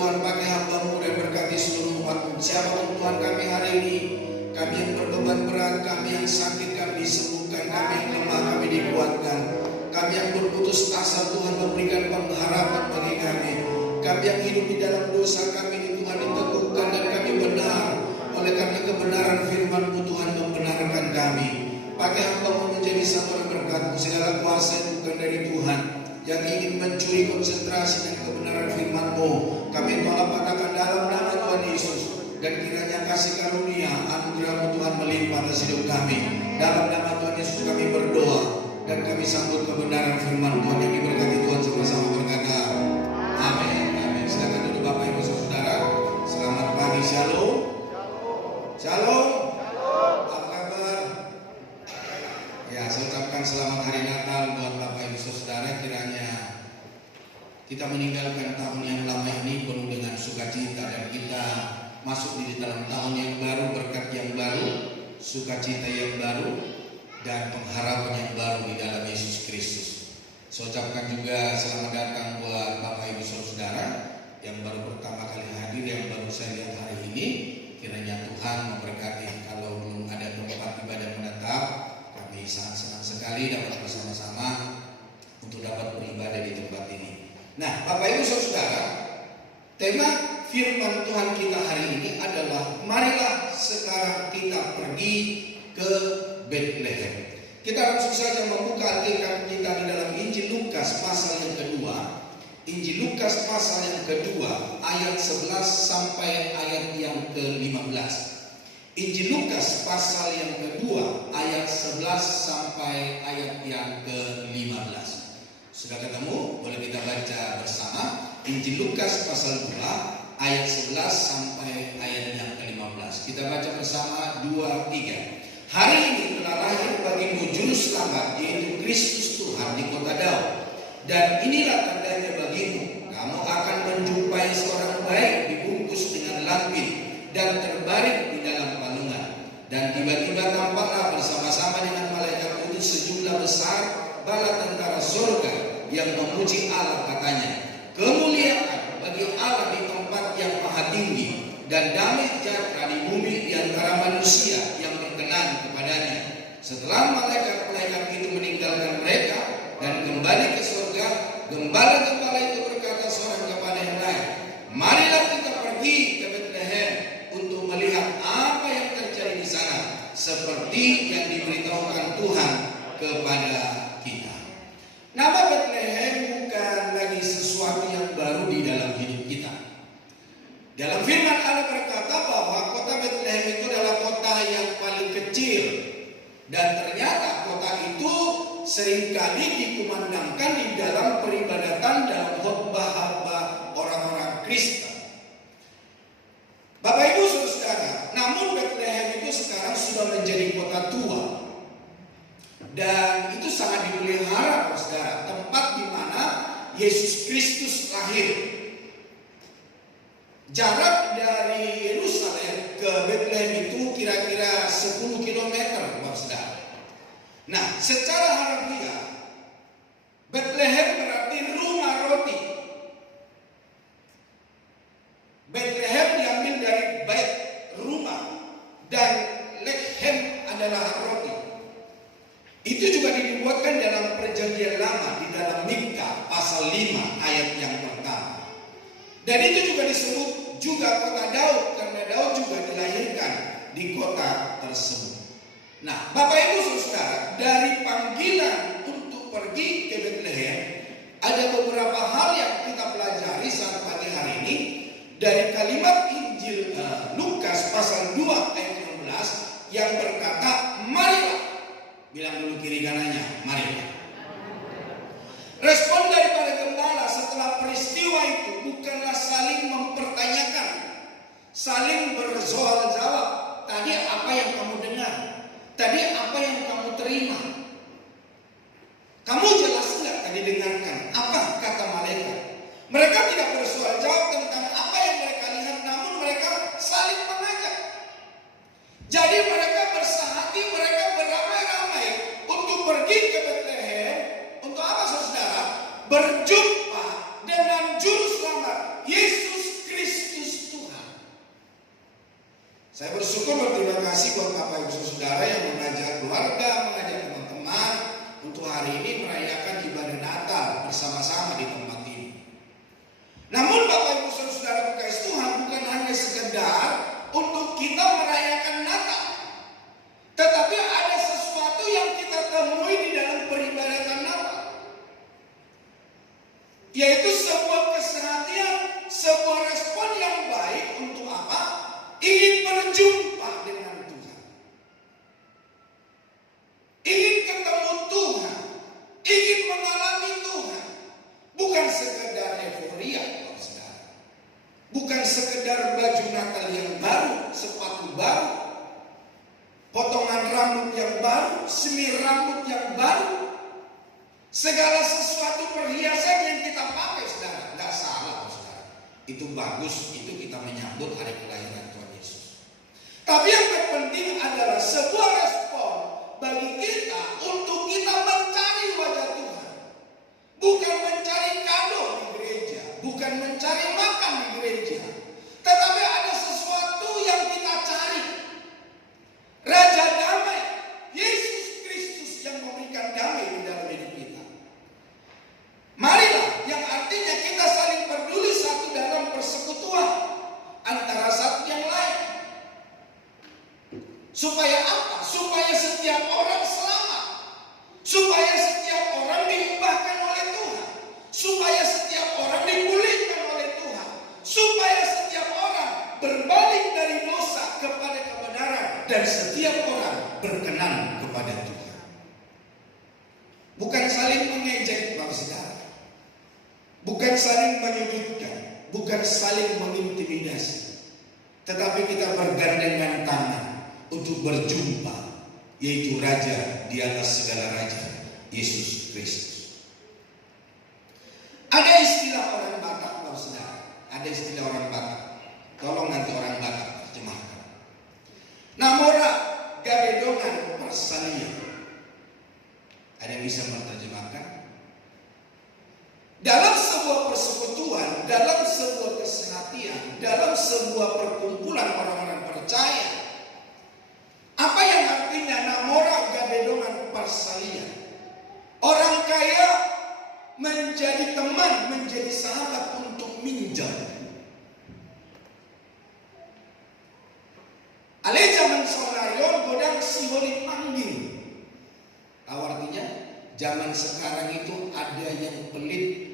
Tuhan pakai hamba-Mu dan berkati seluruh umat-Mu. Siapapun Tuhan kami hari ini, kami yang berbeban berat, kami yang sakit, kami disembuhkan, kami yang lemah, kami dikuatkan. Kami yang berputus asa, Tuhan memberikan pengharapan bagi kami. Kami yang hidup di dalam dosa, kami di Tuhan diteguhkan dan kami benar. Oleh karena kebenaran firman-Mu, Tuhan membenarkan kami. Pakai hamba-Mu menjadi saluran berkat-Mu. Segala kuasa yang bukan dari Tuhan, yang ingin mencuri konsentrasi dan kebenaran firman-Mu, kami tolak patahkan dalam nama Tuhan Yesus. Dan kiranya kasih karunia anugerah-Mu Tuhan melimpah atas hidup kami. Dalam nama Tuhan Yesus kami berdoa dan kami sambut kebenaran firman Tuhan yang diberkati Tuhan sama-sama berkata amin. Amin. Silakan duduk Bapak Ibu Saudara. Selamat pagi, shalom. Shalom. Apa kabar? Ya, saya ucapkan selamat hari Natal buat Bapak Ibu Saudara. Kiranya kita meninggalkan tahun yang lama ini penuh dengan sukacita dan kita masuk di dalam tahun yang baru, berkat yang baru, sukacita yang baru, dan pengharapan yang baru di dalam Yesus Kristus. Saya ucapkan juga selamat datang buat Bapak Ibu Saudara yang baru pertama kali hadir, yang baru saya lihat hari ini. Kiranya Tuhan memberkati. Kalau belum ada tempat ibadah menetap, kami sangat senang sekali dapat bersama-sama untuk dapat beribadah di tempat ini. Nah, Bapak Ibu Saudara, tema firman Tuhan kita hari ini adalah marilah sekarang kita pergi ke Bethlehem. Kita langsung saja membuka Alkitab kita di dalam Injil Lukas pasal yang kedua. Injil Lukas pasal yang kedua ayat 11 sampai ayat yang ke-15. Injil Lukas pasal yang kedua ayat 11 sampai ayat yang ke-15. Sudah ketemu? Boleh kita baca bersama. Injil Lukas pasal 2 ayat 11 sampai ayat yang ke-15. Kita baca bersama 2, 3. Hari ini telah lahir bagimu juru selamat, yaitu Kristus Tuhan di kota Daud. Dan inilah tandanya bagimu, kamu akan menjumpai seorang bayi dibungkus dengan lampin dan terbaring di dalam palungan. Dan tiba-tiba tampaklah bersama-sama dengan malaikat itu sejumlah besar bala tentara surga yang memuji Allah, katanya, kemuliaan bagi Allah di tempat yang maha tinggi, dan damai sejahtera di bumi di antara manusia yang berkenan kepadanya. Setelah malaikat-malaikat itu meninggalkan mereka dan kembali ke surga, gembala-gembala itu berkata seorang kepada yang lain, marilah kita pergi ke Bethlehem untuk melihat apa yang terjadi di sana, seperti yang diberitahukan Tuhan kepada kita. Nama Bethlehem bukan lagi sesuatu yang baru di dalam hidup kita. Dalam firman Allah berkata bahwa kota Bethlehem itu adalah kota yang paling kecil, dan ternyata kota itu seringkali dikumandangkan di dalam peribadatan dalam khotbah orang-orang Kristen. Bapak Ibu Saudara, namun Bethlehem itu sekarang sudah menjadi kota tua. Dan itu sangat dipelihara, saudara, tempat di mana Yesus Kristus lahir. Jarak dari Yerusalem ke Bethlehem itu kira-kira 10 km, saudara. Nah, secara harfiah Bethlehem berarti rumah roti. Bethlehem diambil dari bait, rumah, dan lechem adalah roti. Itu juga dibuatkan dalam perjanjian lama di dalam Mikha pasal 5 ayat yang pertama. Dan itu juga disebut juga kota Daud, karena Daud juga dilahirkan di kota tersebut. Nah, Bapak Ibu Saudara, dari panggilan untuk pergi ke Bethlehem, ada beberapa hal yang kita pelajari saat pagi hari ini dari kalimat Injil Lukas pasal 2 ayat 15 yang berkata, marilah. Bilang dulu kiri kanannya, marilah. Respon daripada gembala setelah peristiwa itu bukanlah saling mempertanyakan, saling bersoal jawab. Tadi apa yang kamu dengar? Tadi apa yang kamu terima? Kamu jelas nggak tadi dengarkan? Apa kata malaikat? Mereka tidak bersoal jawab tentang apa yang mereka lihat, namun mereka saling mengajak. Jadi mereka bersehati, mereka beramai-ramai untuk pergi ke Bethlehem. Untuk apa, saudara? Berjumpa dengan Juru Selamat Yesus Kristus. bersyukur, berterima kasih buat Bapak Ibu Saudara yang mengajak keluarga, mengajak teman-teman untuk hari ini merayakan ibadah Natal bersama-sama di tempat ini. Namun Bapak Ibu Saudara kekasih Tuhan, bukan hanya sekedar untuk kita merayakan Natal, tetapi ada sesuatu yang kita temui di dalam peribadatan Natal, yaitu sebuah keseharian, sebuah respon yang baik untuk apa? Ingin berjumpa dengan Tuhan, ingin ketemu Tuhan, ingin mengalami Tuhan. Bukan sekedar euforia, saudara. Bukan sekedar baju Natal yang baru, sepatu baru, potongan rambut yang baru, semir rambut yang baru, segala sesuatu perhiasan yang kita pakai, saudara. Nggak salah, saudara. Itu bagus, itu kita menyambut hari kelahiran Tuhan Yesus. Tapi yang terpenting adalah sebuah respon bagi kita untuk kita mencari wajah Tuhan. Bukan mencari kado di gereja, bukan mencari makan di gereja, tetapi ada sesuatu yang kita cari. Raja damai, Yesus Kristus yang memberikan damai di dalam hidup kita. Marilah, yang artinya kita saling peduli satu dalam persekutuan antara satu yang lain. Supaya apa? Supaya setiap orang selamat. Supaya setiap orang diubahkan oleh Tuhan. Supaya setiap orang dipulihkan oleh Tuhan. Supaya setiap orang berbalik dari dosa kepada kebenaran. Dan setiap orang berkenan kepada Tuhan. Bukan saling mengejek, Bapak Saudara. Bukan saling menyudutkan. Bukan saling mengintimidasi. Tetapi kita bergandengan tangan untuk berjumpa, yaitu Raja di atas segala raja, Yesus Kristus. Ada istilah orang Batak, Bapak Saudara. Ada istilah orang Batak. Tolong nanti orang Batak terjemahkan. Namora gabedongan persalia. Ada yang bisa menerjemahkan? Dalam sebuah persekutuan, dalam sebuah kesehatian, dalam sebuah perkumpulan orang-orang percaya, apa yang artinya namora gabedongan persalia? Orang kaya menjadi teman, menjadi sahabat untuk minjam. Ale zaman sonayon godang siwoli panggil. Tahu artinya? Zaman sekarang itu ada yang pelit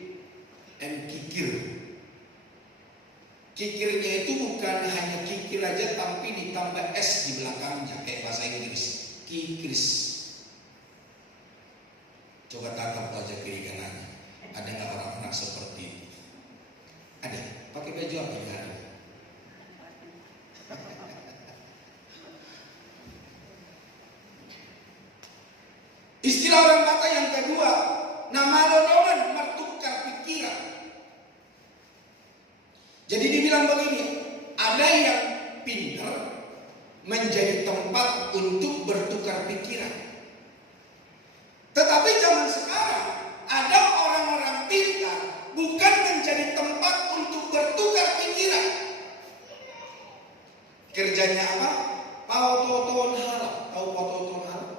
dan kikir. Kikirnya itu bukan hanya kikir aja, tapi ditambah S di belakangnya, kayak bahasa Inggris. Kikiris. Coba tatap wajah kiri kanannya. Ada nggak orang-orang seperti itu? Ada. Pakai baju apa ya? Istilah orang Batak yang kedua, nama lodongan mertukar pikiran. Jadi dibilang begini, ada yang pintar menjadi tempat untuk bertukar pikiran. Tetapi zaman sekarang ada orang-orang pintar bukan menjadi tempat untuk bertukar pikiran. Kerjanya apa? Pautoton halal. Tahu pautoton halal?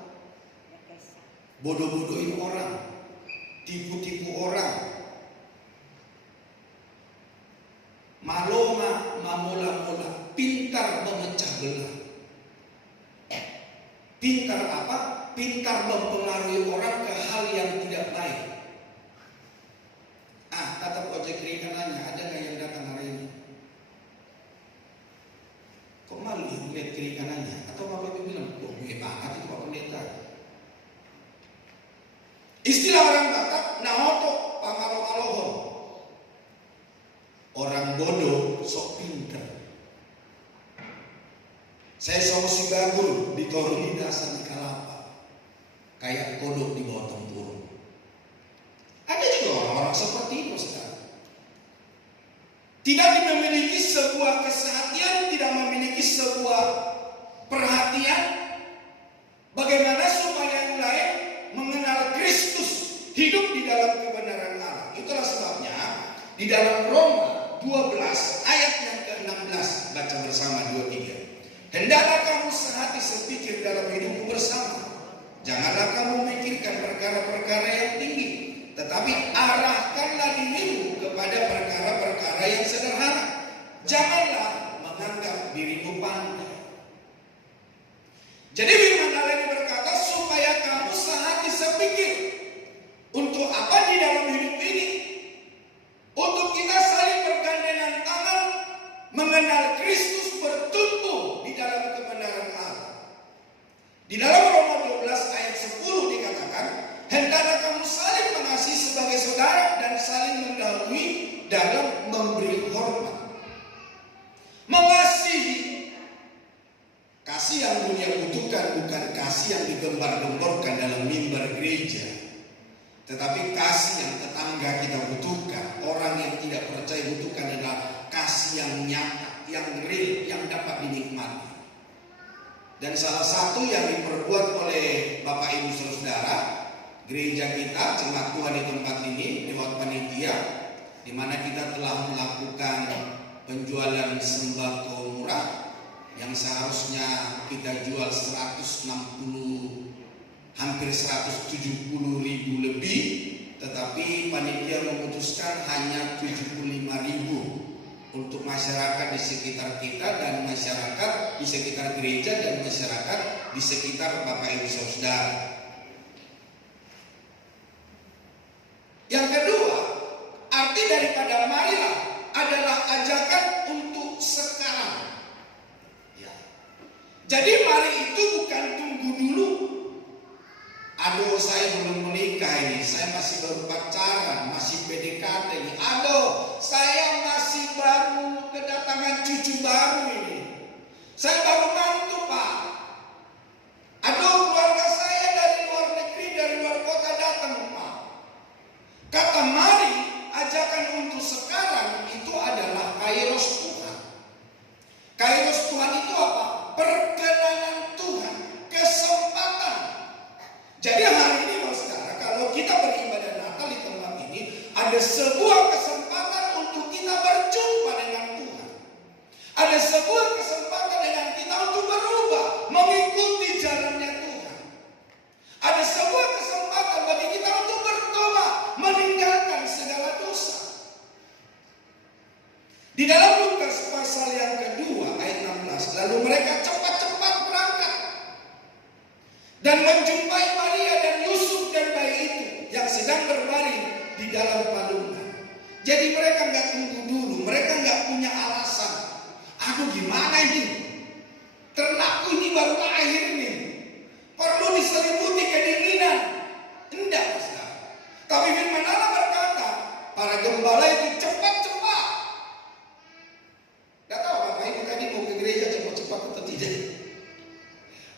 Bodoh-bodohin orang, tipu-tipu orang, maloma, mamola-mola, pintar memecah belah. Pintar apa? Pintar mempengaruhi orang ke hal yang tidak baik. Tatap ojek kiri kanannya, ada nggak yang datang hari ini? Kok malu ya lihat kiri kanannya? Atau Bapak Ibu bilang, kok gue banget itu Pak Pendeta? Istilah orang Batak, naoto pamalo-malohon. Orang bodoh sok pintar. Saya sama si Bagul ditoruni dasar di kalapa, kayak kodok di bawah tempurung. Ada juga orang-orang seperti itu sekarang. Tidak memiliki sebuah kesehatan, tidak memiliki sebuah perhatian. Bagaimana supaya yang lain mengenal Kristus, hidup di dalam kebenaran Allah. Itulah sebabnya di dalam Roma 12 ayat yang ke-16, baca bersama 2-3. Hendaklah dalam hidupmu bersama. Janganlah kamu memikirkan perkara-perkara yang tinggi, tetapi arahkanlah dirimu kepada perkara-perkara yang sederhana. Janganlah menganggap dirimu pandai. Jadi firman Allah ini berkata supaya kamu sehati sepikir. Untuk apa di dalam hidup ini? Untuk kita saling bergandengan tangan, mengenal Kristus, bertumbuh di dalam kebenaran Allah. Di dalam Roma 12 ayat 10 dikatakan, hendaklah kamu saling mengasihi sebagai saudara dan saling mendahului dalam memberi hormat. Mengasihi, kasih yang dunia butuhkan bukan kasih yang digembar-gemborkan dalam mimbar gereja, tetapi kasih yang tetangga kita butuhkan, orang yang tidak percaya butuhkan adalah kasih yang nyata, yang real, yang dapat dinikmati. Dan salah satu yang diperbuat oleh Bapak Ibu Saudara, gereja kita, jemaat Tuhan di tempat ini, lewat panitia, di mana kita telah melakukan penjualan sembako murah yang seharusnya kita jual 160, hampir 170 ribu lebih, tetapi panitia memutuskan hanya 75 ribu untuk masyarakat di sekitar kita dan masyarakat di sekitar gereja dan masyarakat di sekitar Bapak Ibu Saudara. Yang kedua, arti daripada marilah adalah ajakan untuk sekarang. Ya. Jadi mari itu bukan tunggu dulu. Aduh, saya belum menikah ini, saya masih baru pacaran, masih PDKT ini. Aduh, saya masih baru kedatangan cucu baru ini. Saya baru mantu, Pak. Aduh, keluarga saya dari luar negeri, dari luar kota datang, Pak. Kata mari, ajakan untuk sekarang itu adalah kairos Tuhan. Kairos Tuhan itu apa? Perkenanan Tuhan, kesempatan. Jadi hari ini saudara, kalau kita beribadah Natal di tempat ini, ada sebuah kesempatan untuk kita berjumpa dengan Tuhan. Ada sebuah kesempatan dengan kita untuk berubah, mengikuti jalannya Tuhan. Ada sebuah kesempatan bagi kita untuk bertobat, meninggalkan segala dosa. Di dalam Lukas pasal yang kedua ayat 16, lalu mereka cepat-cepat berangkat dan menjumpai Maria dan Yusuf dan bayi itu yang sedang berbaring di dalam palungan. Jadi mereka nggak tunggu dulu, mereka nggak punya alasan. Aduh, gimana ini? Ternakku ini baru lahir nih, perlu diselimuti kedinginan. Enggak, Ustaz. Tapi firman Allah berkata, para gembala itu cepat-cepat. Gak tahu Bapak Ibu tadi mau ke gereja cepat-cepat atau tidak?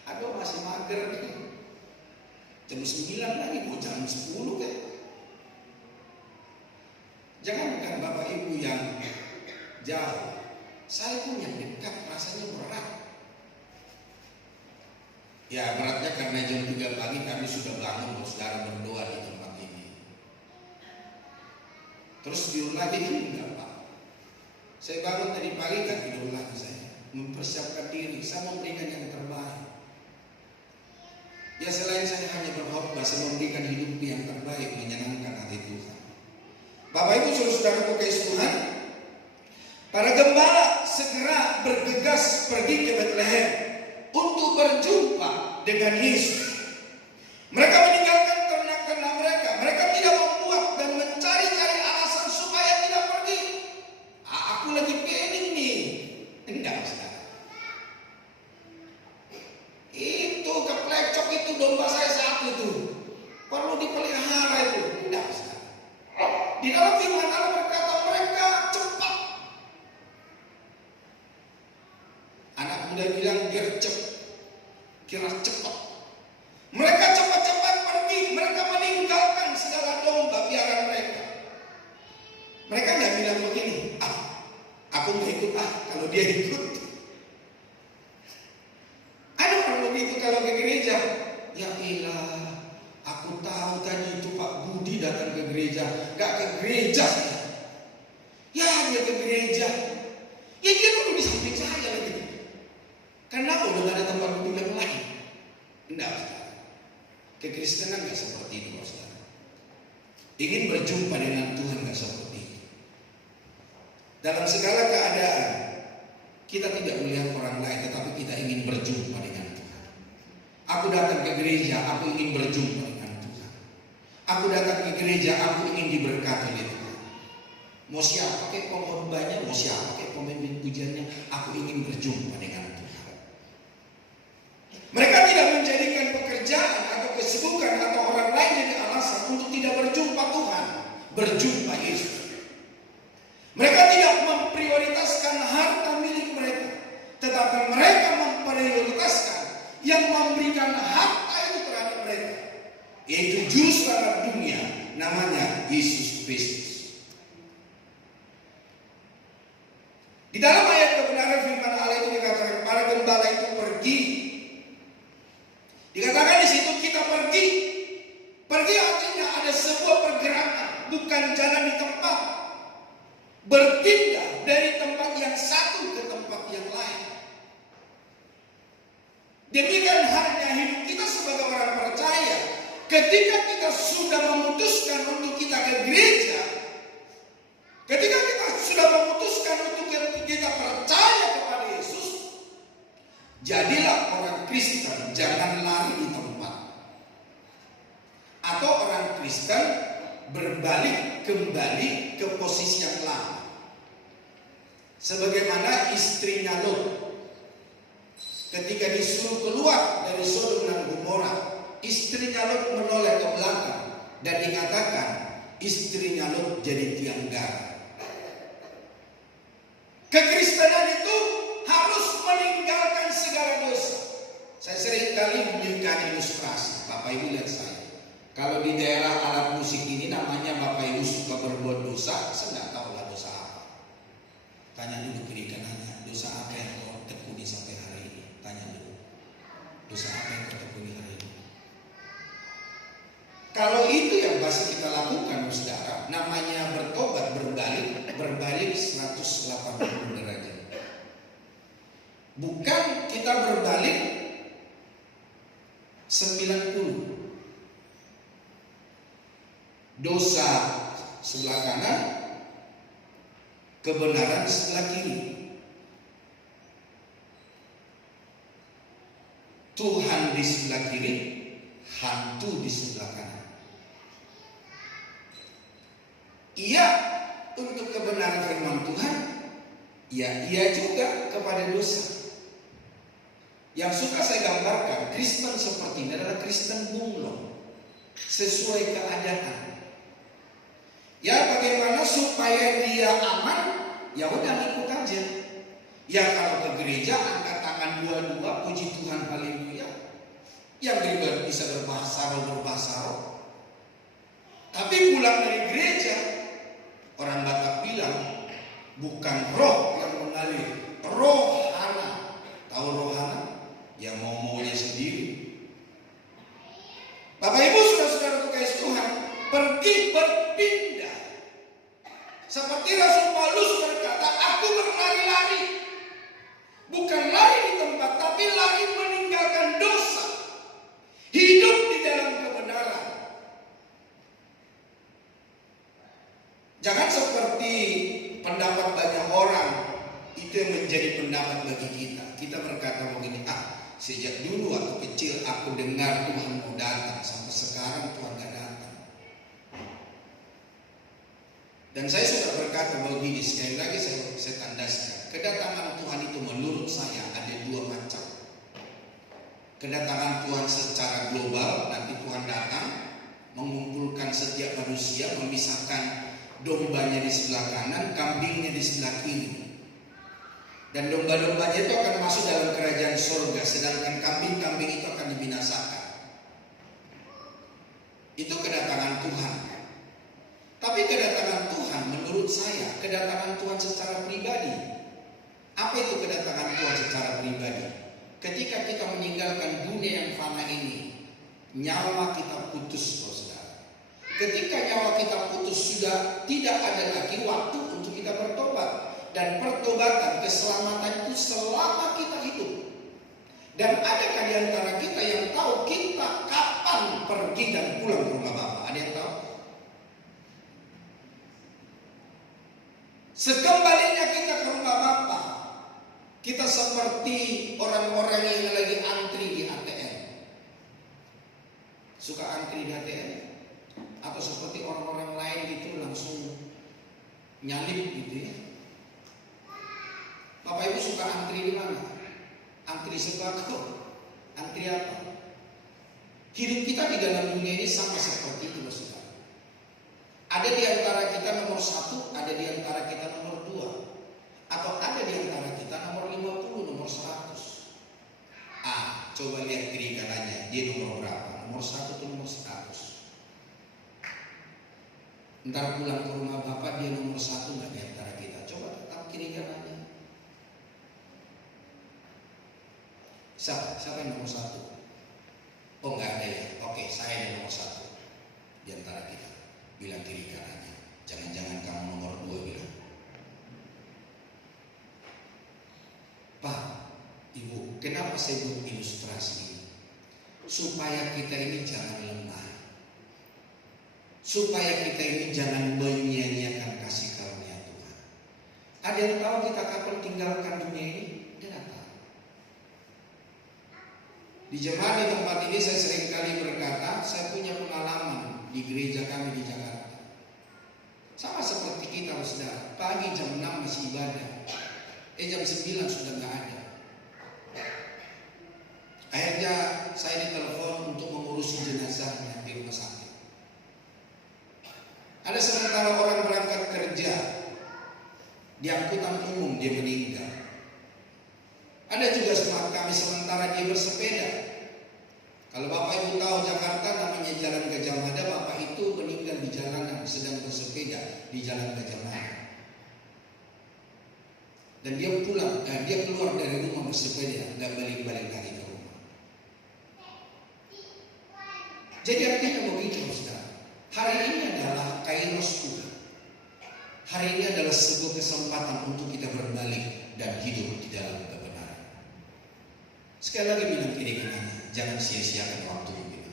Aduh, masih mager nih. Jam 9 lagi, mau jam 10 kan? Jangan bukan Bapak Ibu yang jauh. Saya pun yang dekat rasanya berat. Ya, beratnya karena jam 3 pagi kami sudah bangun saudara berdoa di tempat ini. Terus tidur lagi kan enggak, Pak. Saya bangun tadi pagi kan tidur lagi saya. Mempersiapkan diri, saya memberikan yang terbaik. Ya, selain saya hanya berkhotbah, saya memberikan hidup yang terbaik, menyenangkan hati Tuhan. Bapak Ibu Saudara kekasih Tuhan, para gembala segera bergegas pergi ke Bethlehem untuk berjumpa dengan Yesus. Mereka meninggalkan ternak-ternak mereka. Mereka tidak membuat dan mencari-cari alasan supaya tidak pergi. Aku lagi planning nih. Enggak, saudara. Itu keplecok itu domba saya satu itu. Perlu dipelihara itu. Enggak, saudara. Di dalam firman Allah berkata mereka cepat. Anak muda bilang gercep, kira cepat. Mereka cepat-cepat pergi. Mereka meninggalkan segala domba biaran mereka. Mereka nggak bilang begini, aku mau ikut kalau dia ikut. Ada orang begitu kalau ke gereja. Ya ilah, aku tahu tadi itu Pak Budi datang ke gereja, gak ke gereja saya. Ya dia ke gereja, ya dia duduk di samping saya lagi. Karena udah gak ada tempat duduk yang lain. Enggak, saudara. Kekristenan nggak seperti itu, saudara. Ingin berjumpa dengan Tuhan nggak seperti itu. Dalam segala keadaan kita tidak melihat orang lain, tetapi kita ingin berjumpa dengan Tuhan. Aku datang ke gereja, aku ingin berjumpa dengan Tuhan. Aku datang ke gereja, aku ingin diberkati oleh Tuhan. Mau siapa kayak pengorbannya, mau siapa kayak pemimpin pujiannya, aku ingin berjumpa dengan Tuhan. Mereka tidak menjadikan pekerjaan atau kesibukan atau orang lain jadi alasan untuk tidak berjumpa Tuhan, berjumpa Yesus. Mereka tidak memprioritaskan harta milik mereka, tetapi mereka memprioritaskan yang memberikan harta itu terhadap mereka, yaitu juru selamat dunia, namanya Yesus Kristus. Di dalam ayat kebenaran firman Allah itu dikatakan para gembala itu pergi. Dikatakan di situ kita pergi. Pergi artinya ada sebuah pergerakan, bukan jalan di tempat. Berpindah dari tempat yang satu ke tempat yang lain. Demikian halnya hidup kita sebagai orang percaya. Ketika kita sudah memutuskan untuk kita ke gereja, ketika kita sudah memutuskan untuk kita percaya kepada Yesus, jadilah orang Kristen, jangan lari di tempat. Atau orang Kristen berbalik kembali ke posisi yang lama. Sebagaimana istrinya Lot, ketika disuruh keluar dari Sodom dan Gomora, istrinya Lot menoleh ke belakang dan dikatakan istrinya Lot jadi tiang garam. Kekristenan itu harus meninggalkan segala dosa. Saya sering kali memberikan ilustrasi. Bapak Ibu lihat saya. Kalau di daerah alat musik ini namanya Bapak Ibu suka berbuat dosa, saya nggak tahu lah dosa apa. Tanya dulu kiri kanannya, dosa apa yang kau tekuni sampai hari ini? Tanya dulu. Dosa apa yang kau tekuni hari ini? Kalau itu yang pasti kita lakukan, saudara, namanya bertobat, berbalik 180 derajat. Bukan kita berbalik 90. Dosa sebelah kanan, kebenaran sebelah kiri. Tuhan di sebelah kiri, hantu di sebelah kanan. Iya untuk kebenaran firman Tuhan, ya iya juga kepada dosa. Yang suka saya gambarkan, Kristen seperti ini adalah Kristen bunglon, sesuai keadaan. Ya bagaimana supaya dia aman, ya udah ikut aja. Ya kalau ke gereja angkat tangan dua-dua, puji Tuhan, haleluya. Yang juga bisa berbahasa roh. Tapi pulang dari gereja, orang Batak bilang bukan roh yang mengalir, rohana. Tahu rohana? Yang mau-maunya sendiri. Bapak Ibu saudara-saudara kekasih Tuhan, pergi berpindah. Seperti Rasul Paulus berkata, aku berlari-lari. Bukan lari di tempat, tapi lari meninggalkan dosa. Hidup di dalam kebenaran. Jangan seperti pendapat banyak orang, itu yang menjadi pendapat bagi kita. Kita berkata begini, sejak dulu waktu kecil aku dengar Tuhan mau datang, sampai sekarang Tuhan gak datang. Dan saya sudah berkata begini, sekali lagi saya tandaskan, kedatangan Tuhan itu menurut saya ada dua macam. Kedatangan Tuhan secara global, nanti Tuhan datang mengumpulkan setiap manusia, memisahkan dombanya di sebelah kanan, kambingnya di sebelah kiri. Dan domba-dombanya itu akan masuk dalam kerajaan surga, sedangkan kambing-kambing itu akan dibinasakan. Itu kedatangan Tuhan. Tapi kedatangan Tuhan menurut saya, kedatangan Tuhan secara pribadi. Apa itu kedatangan Tuhan secara pribadi? Ketika kita meninggalkan dunia yang fana ini, nyawa kita putus, saudara. Ketika nyawa kita putus, sudah tidak ada lagi waktu untuk kita bertobat. Dan pertobatan, keselamatan itu selama kita hidup. Dan adakah di antara kita yang tahu kita kapan pergi dan pulang ke rumah Bapa? Ada yang tahu? Sekembalinya kita ke rumah Bapa, kita seperti orang-orang yang lagi antri di ATM. Suka antri di ATM? Atau seperti orang-orang lain itu langsung nyalip gitu ya? Bapak Ibu suka antri di mana? Antri sembako? Antri apa? Hidup kita di dalam dunia ini sama seperti itu, saudara. Ada di antara kita nomor 1, ada di antara kita nomor 2, atau ada di antara kita nomor 50, nomor 100. Coba lihat kiri kanannya, dia nomor berapa? Nomor 1 atau nomor 100? Ntar pulang ke rumah Bapak dia nomor 1 nggak di antara kita? Coba tetap kiri kanannya. Siapa yang nomor 1? Oh nggak ada ya? Oke, saya yang nomor 1 di antara kita. Bilang kiri kanannya. Jangan-jangan kamu nomor 2 bilang. Pak, Ibu, kenapa saya buat ilustrasi ini? Supaya kita ini jangan lemah. Supaya kita ini jangan menyia-nyiakan kasih karunia Tuhan. Ada yang tahu kita kapan tinggalkan dunia ini? Dia nggak tahu. Di jemaat di tempat ini saya sering kali berkata, saya punya pengalaman di gereja kami di Jakarta. Sama seperti kita, saudara. Pagi jam 6 masih ibadah. Jam 9 sudah nggak ada. Akhirnya saya ditelepon untuk mengurusi jenazahnya di rumah sakit. Ada sementara orang berangkat kerja di angkutan umum dia meninggal. Ada juga semangat kami sementara dia bersepeda. Kalau Bapak Ibu tahu Jakarta namanya Jalan Gajah Mada, Bapak itu meninggal di jalanan sedang bersepeda di Jalan Gajah Mada. Dan dia pulang, dia keluar dari rumah bersepeda, nggak balik-balik lagi ke rumah. Jadi artinya begitu, saudara. Hari ini adalah kairos Tuhan. Hari ini adalah sebuah kesempatan untuk kita berbalik dan hidup di dalam kebenaran. Sekali lagi bilang kiri kanannya, jangan sia-siakan waktu kita.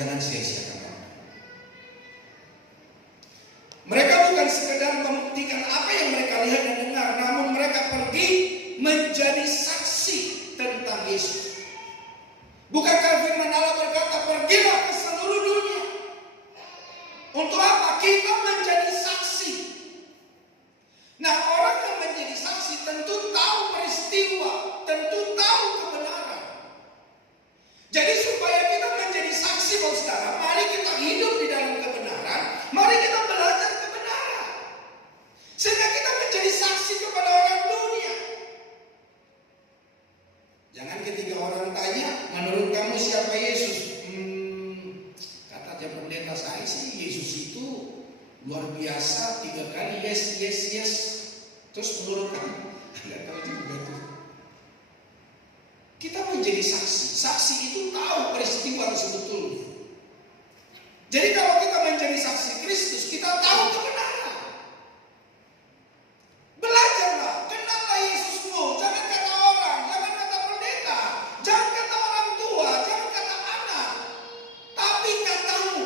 Jangan sia-siakan waktu. Mereka bukan sekedar membuktikan apa yang mereka lihat dan dengar, namun mereka pergi menjadi saksi tentang Yesus. Bukankah firman Allah berkata, pergilah ke seluruh dunia. Untuk apa? Kita menjadi saksi. Nah, orang yang menjadi saksi tentu tahu peristiwa, tentu tahu kebenaran. Jadi supaya kita menjadi saksi, saudara, mari kita hidup di dalam kebenaran, mari kita belajar kebenaran. Sehingga kita menjadi saksi kepada orang dunia. Jangan ketika orang tanya, menurut kamu siapa Yesus? Kata pendeta saya sih, Yesus itu luar biasa, 3 kali yes, yes, yes. Terus menurut kamu? Nggak tahu juga tuh. Kita menjadi saksi. Saksi itu tahu peristiwa sebetulnya. Jadi kalau kita menjadi saksi Kristus, kita tahu kebenaran. Belajarlah, kenallah Yesusmu. Jangan kata orang, jangan kata pendeta, jangan kata orang tua, jangan kata anak, tapi katamu.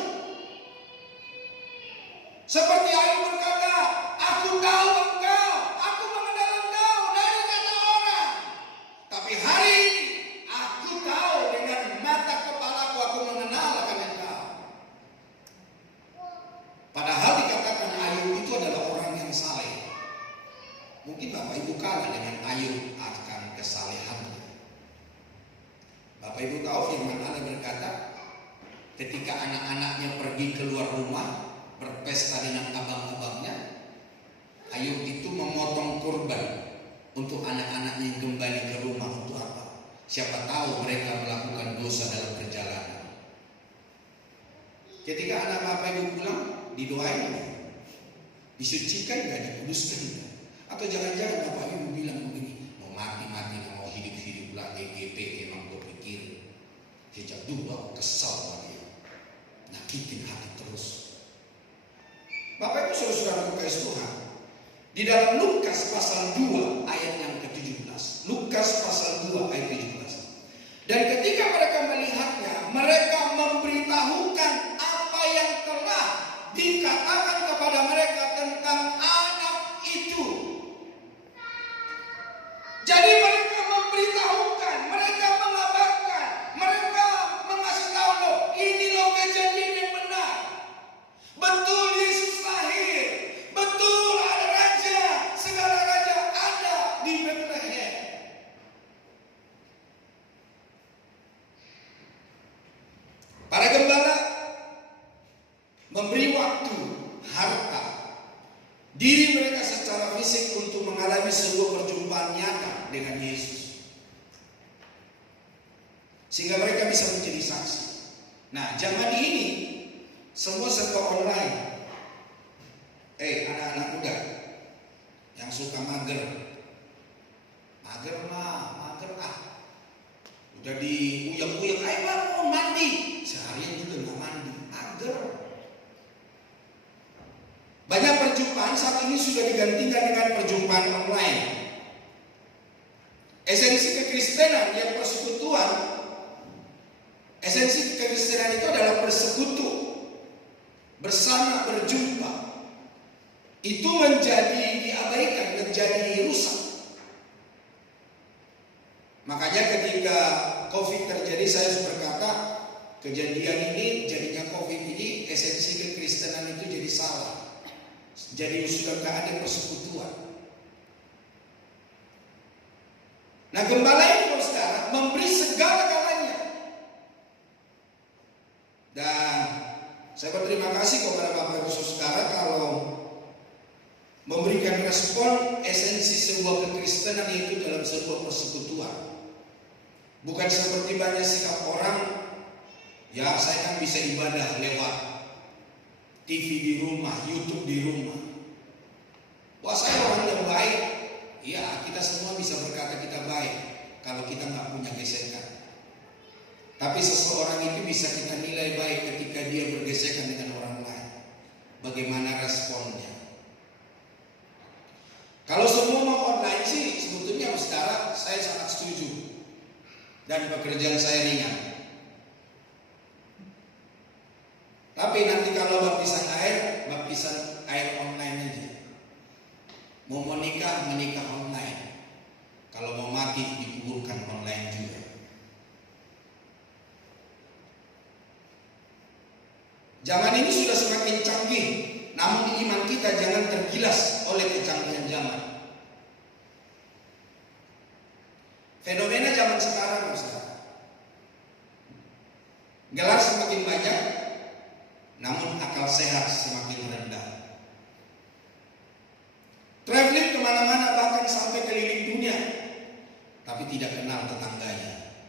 Seperti Ayub berkata, aku tahu engkau, aku mengenal engkau dari kata orang. Tapi hari ini aku tahu dengan mata kepalaku aku mengenal akan engkau. Padahal dikatakan Ayub itu adalah orang yang saleh. Mungkin Bapak Ibu kalah dengan Ayub akan kesalehannya. Bapak Ibu tahu firman Allah berkata, ketika anak-anaknya pergi keluar rumah berpesta dengan abang-abangnya, Ayub itu memotong kurban untuk anak-anaknya yang kembali ke rumah. Untuk apa? Siapa tahu mereka melakukan dosa dalam perjalanan. Ketika anak Bapak Ibu pulang, didoain, disucikan nggak, dikuduskan nggak? Atau jangan-jangan Bapak Ibu bilang begini, mau mati-mati, mau hidup-hidup lah, GGP emang gue pikir. Sejak dulu aku kesal sama dia, nyakitin hati terus. Bapak Ibu saudara-saudara kasih Tuhan, di dalam Lukas pasal 2 ayat yang ke-17. Lukas pasal 2 ayat 17. Dan ketika mereka melihatnya, mereka memberitahukan apa yang telah dikatakan kepada mereka tentang anak itu. Jadi mereka memberitahukan, mereka mengabarkan, mereka mengasih tahu loh, ini loh kejadian yang benar. Betul Yesus lahir, betul ada raja, segala raja ada di Bethlehem. Para gembala memberi waktu, harta, diri mereka secara fisik untuk mengalami sebuah perjumpaan nyata dengan Yesus, sehingga mereka bisa menjadi saksi. Nah, zaman ini semua serba online. Anak-anak muda yang suka mager udah diuyang-uyang, ayo bangun mandi, seharian juga nggak mandi, mager. Banyak perjumpaan saat ini sudah digantikan dengan perjumpaan online. Esensi kekristenan yang persekutuan, esensi kekristenan itu adalah bersekutu, bersama, berjumpa. Itu menjadi diabaikan, menjadi rusak. Makanya ketika COVID terjadi, saya berkata, kejadian ini, jadinya COVID ini, esensi kekristenan itu jadi salah. Jadi sudah tidak ada persekutuan. Nah, gembala ini sekarang memberi segala-galanya. Dan saya berterima kasih kepada Bapak Ibu Saudara kalau memberikan respon esensi sebuah kekristenan itu dalam sebuah persekutuan. Bukan seperti banyak sikap orang, ya saya kan bisa ibadah lewat TV di rumah, YouTube di rumah. Wah, saya orang yang baik. Ya, kita semua bisa berkata kita baik kalau kita nggak punya gesekan. Tapi seseorang itu bisa kita nilai baik ketika dia bergesekan dengan orang lain. Bagaimana responnya? Kalau semua mau online sih, sebetulnya saudara, saya sangat setuju. Dan pekerjaan saya ringan. Tapi nanti kalau baptisan air online aja. Mau menikah online. Kalau mau mati dikuburkan online juga. Zaman ini sudah semakin canggih, namun iman kita jangan tergilas oleh kecanggihan zaman. Fenomena zaman sekarang, gelar semakin banyak, namun akal sehat semakin rendah. Traveling kemana-mana, bahkan sampai keliling dunia, tapi tidak kenal tetangganya.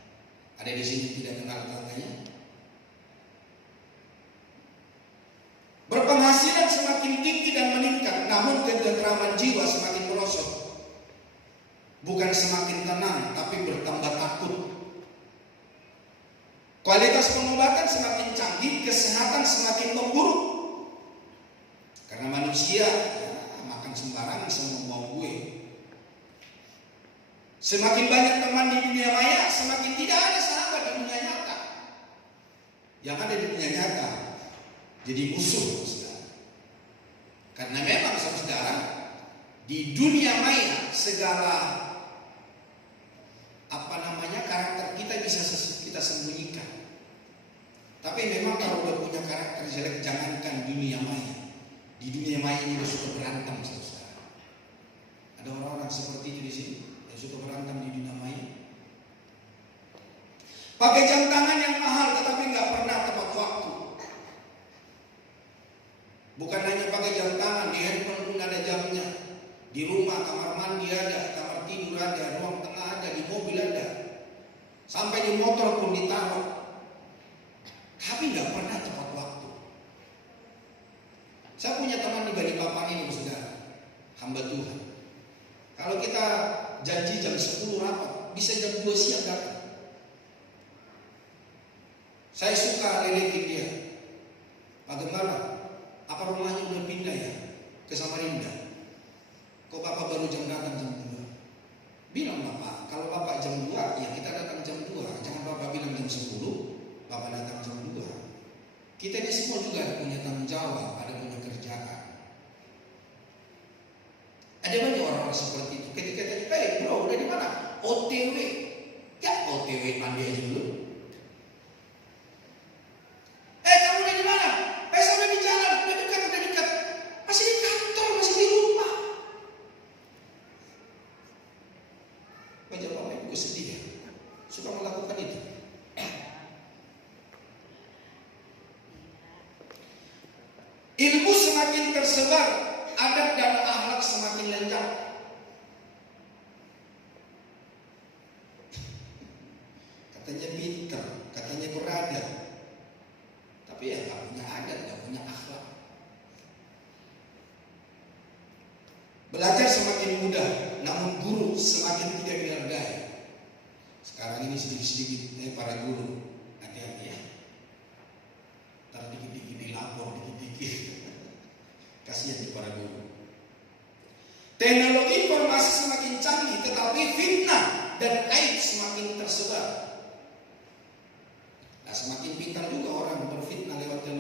Ada di sini tidak kenal tetangganya? Berpenghasilan semakin tinggi dan meningkat, namun ketentraman jiwa semakin merosot. Bukan semakin tenang, tapi bertambah takut. Kualitas pengobatan semakin canggih, kesehatan semakin memburuk. Karena manusia makan sembarangan semua mau gue. Semakin banyak teman di dunia maya, semakin tidak ada sahabat di dunia nyata. Yang ada di dunia nyata jadi musuh, saudara. Karena memang saudara, di dunia maya segala karakter kita bisa kita sembunyikan. Tapi memang kalau udah punya karakter jelek, jangankan dunia maya. Di dunia maya ini udah suka berantem, saudara. Ada orang-orang seperti itu di sini yang suka berantem di dunia maya. Pakai jam tangan yang mahal tetapi nggak pernah tepat waktu. Bukan hanya pakai jam tangan, di handphone pun ada jamnya. Di rumah, kamar mandi ada, kamar tidur ada, ruang tengah ada, di mobil ada. Sampai di motor pun ditaruh. Tapi nggak pernah tepat waktu. Saya punya teman di Balikpapan ini, saudara, hamba Tuhan. Kalau kita janji jam 10 rapat, bisa jam 2 siang datang. Saya suka lelekin dia. Pak Gembala, apa rumahnya udah pindah ya ke Samarinda? Kok Bapak baru jam datang jam 2? Bilang Bapak, kalau Bapak jam 2, ya kita datang jam 2. Jangan Bapak Kita ini semua juga ada punya tanggung jawab, ada punya kerjaan. Ada banyak orang-orang seperti itu. Ketika tadi, bro, udah di mana? OTW. Ya, OTW mandi aja dulu. Kamu udah di mana? Sampai di jalan, udah dekat. Masih di kantor, masih di rumah. Banyak orang yang sedih ya, suka melakukan itu. Ilmu semakin tersebar, adab dan akhlak semakin lenjak. Katanya pintar, katanya beradab, tapi ya nggak punya adab, nggak punya akhlak. Belajar semakin mudah, namun guru semakin tidak dihargai. Sekarang ini sedikit-sedikit para guru, hati-hati ya. Ntar dikit-dikit dilapor, dikit-dikit. Kasihan di para guru. Teknologi informasi semakin canggih, tetapi fitnah dan aib semakin tersebar. Nah, semakin pintar juga orang berfitnah lewat teknologi.